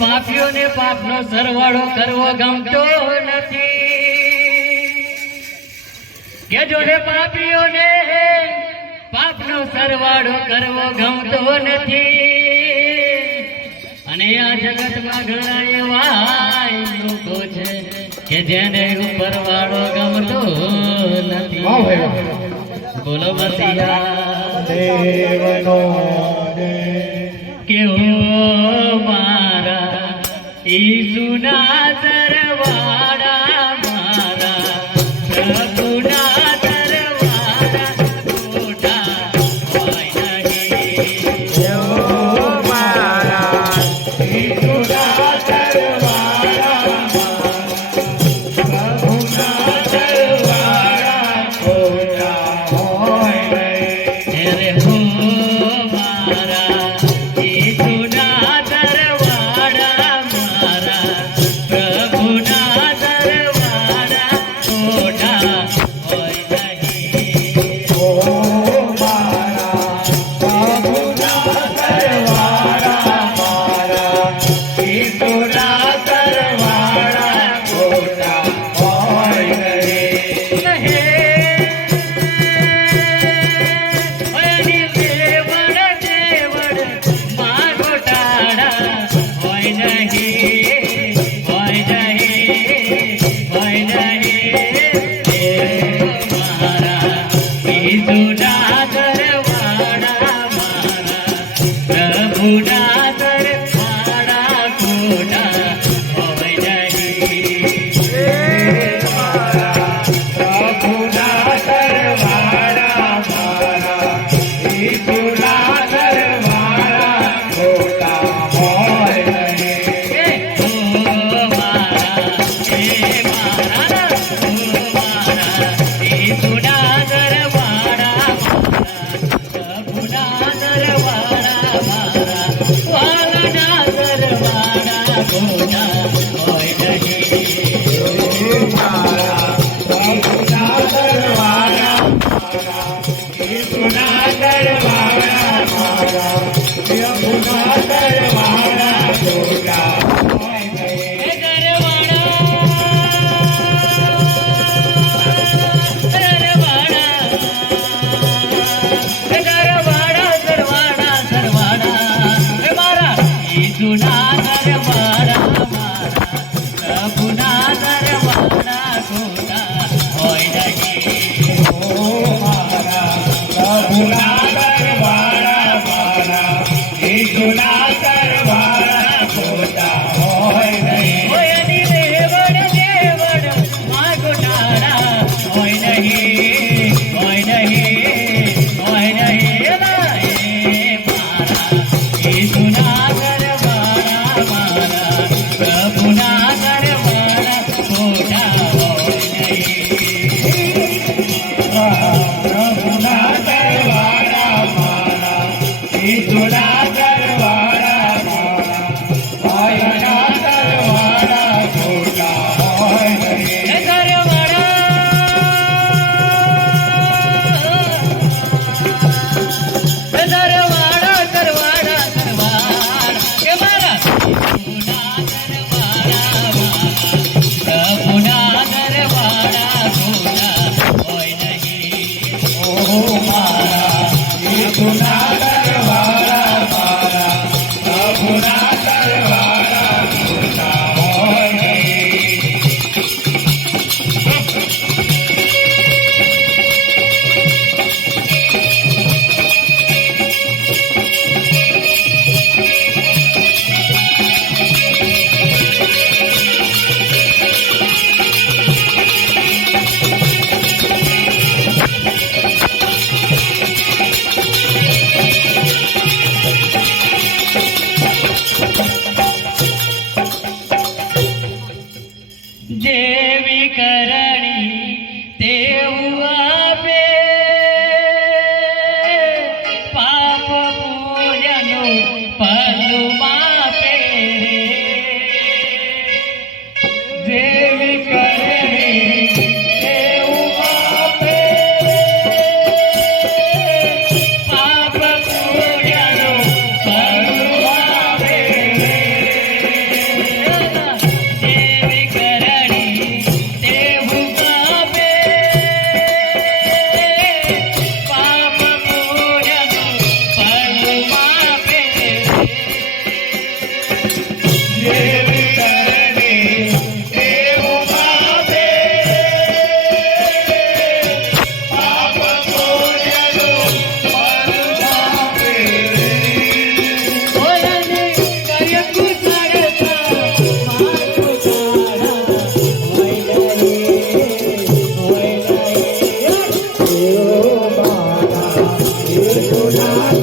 પાપીઓને પાપનો સરવાળો કરવો ગમતો નથી. કે જોડે પાપીઓને પાપનો સરવાળો કરવો ગમતો નથી. અને આ જગતમાં ઘણા એવા લોકો છે કે જેને ઉપરવાળો ગમતો નથી. બોલો મસિયા દેવનો કે મા એ જુના thank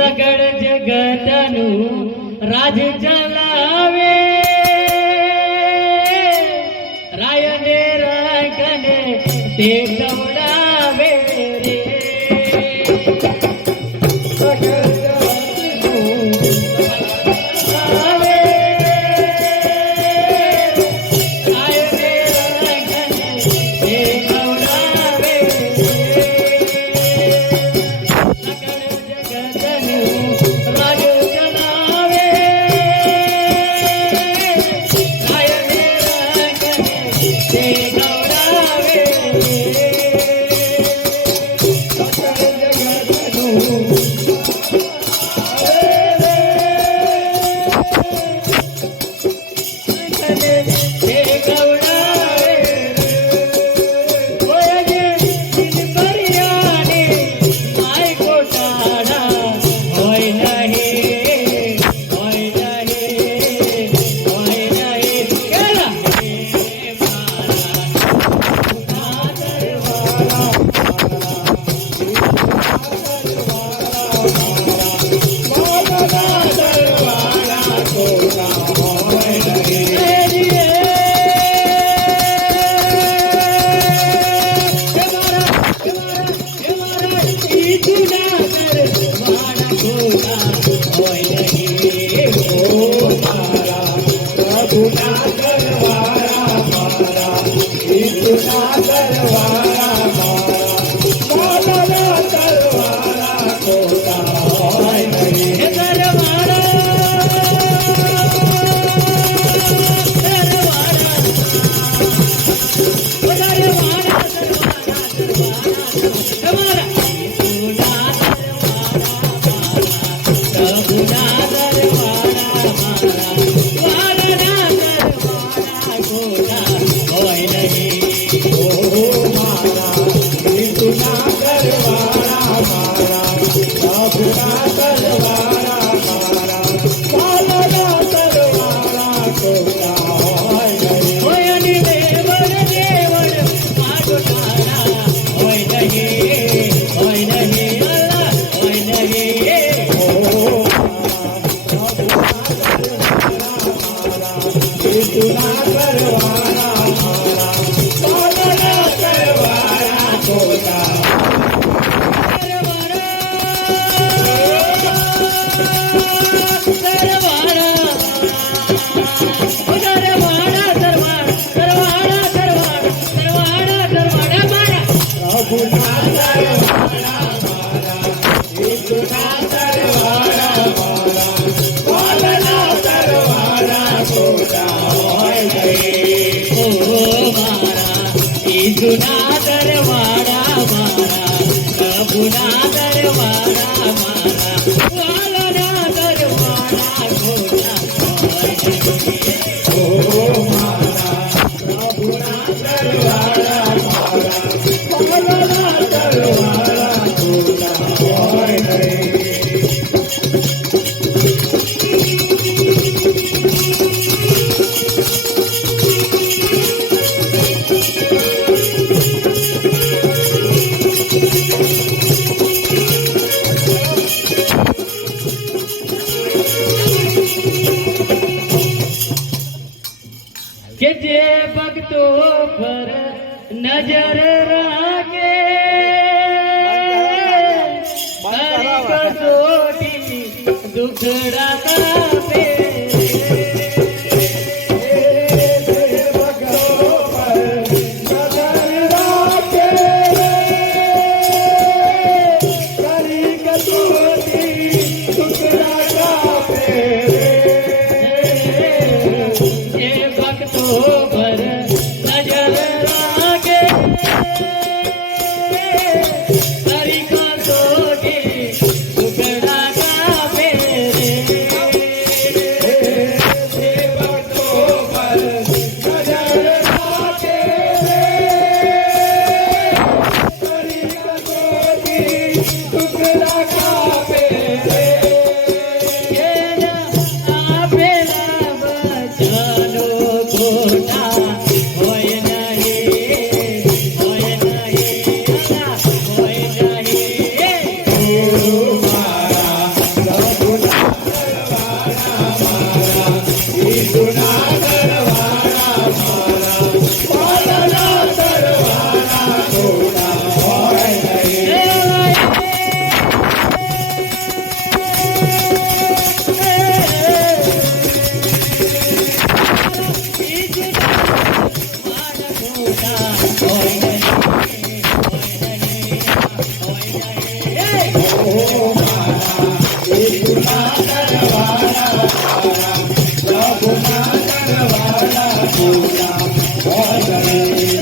સગડ જગતનું રાજ ચલાવે રાયને રાખને તે કે જે ભક્તો પર નજર રાખે. દુખડા કાપે. Amém.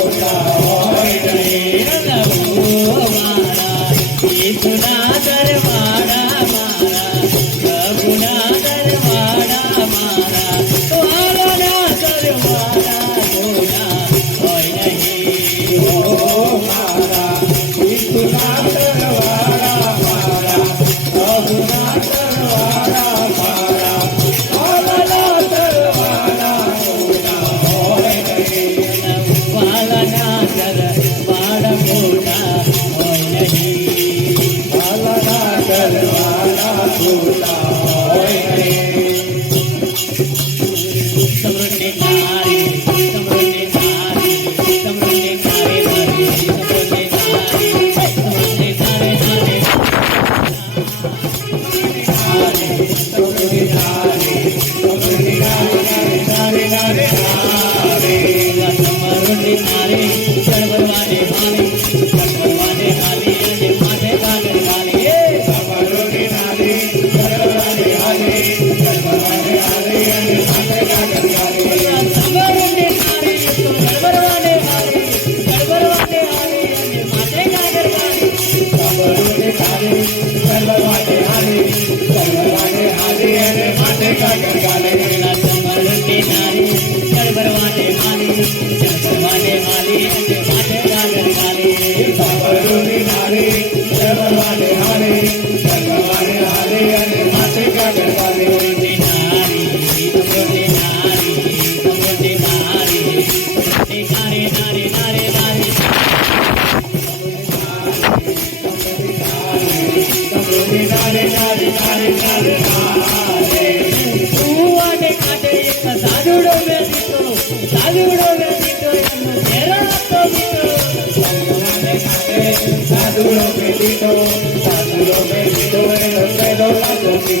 voltar.